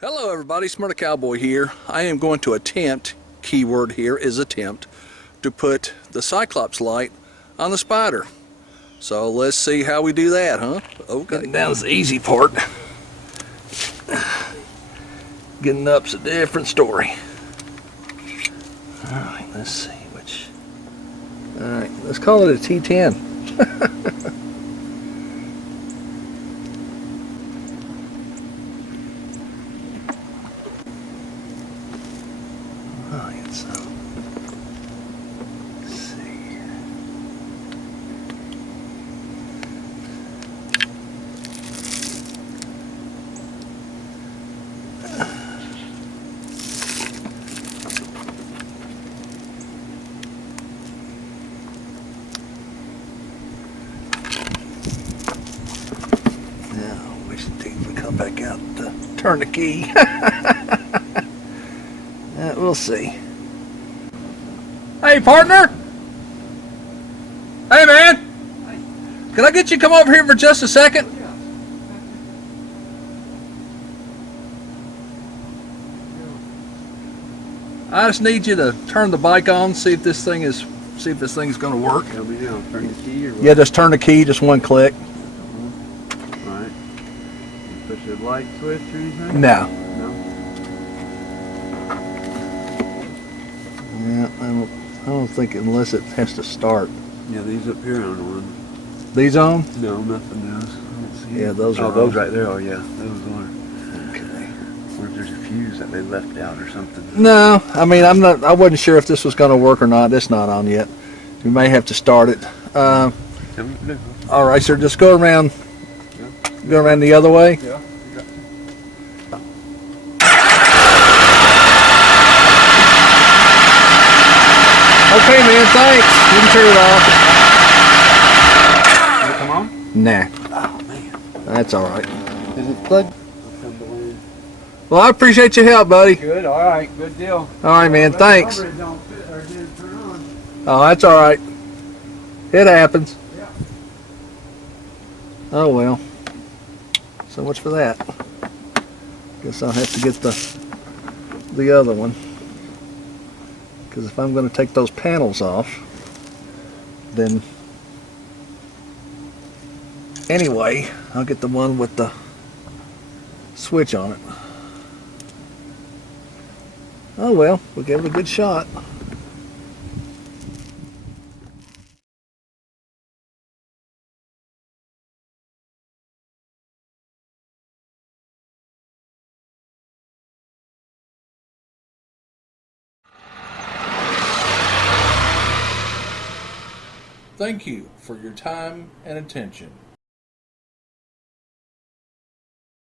Hello everybody, Smarter Cowboy here. I am going to attempt, keyword here is attempt, to put the Cyclops light on the Spider. So let's see how we do that, huh? Okay. Getting down's the easy part. Getting up's a different story. Alright, let's see which. Alright, let's call it a T10. Let's see here. Now, wish the teeth would come back out to turn the key. We'll see. Hey, partner! Hey, man! Hey. Can I get you to come over here for just a second? Yeah. I just need you to turn the bike on, see if this thing's going to work. Tell me now, turn the key or what? Yeah, just turn the key, just one click. Alright. Push the light switch or anything? No. No? Yeah, I don't think unless it has to start. Yeah, these up here on one. These on? No, nothing else. Yeah, those are. Oh, those right there. Oh, yeah, those are. Okay. Or if there's a fuse that they left out or something. No, I mean I wasn't sure if this was going to work or not. It's not on yet. We may have to start it. All right, sir. Just go around. Yeah. Go around the other way. Yeah. Okay, man. Thanks. You can turn it off. Did it come on? Nah. Oh man. That's all right. Is it plugged? Well, I appreciate your help, buddy. Good. All right. Good deal. All right, man. Thanks. It don't fit or didn't turn on. Oh, that's all right. It happens. Yeah. Oh well. So much for that. Guess I'll have to get the other one. Because if I'm going to take those panels off, then anyway, I'll get the one with the switch on it. Oh well, we'll give it a good shot. Thank you for your time and attention.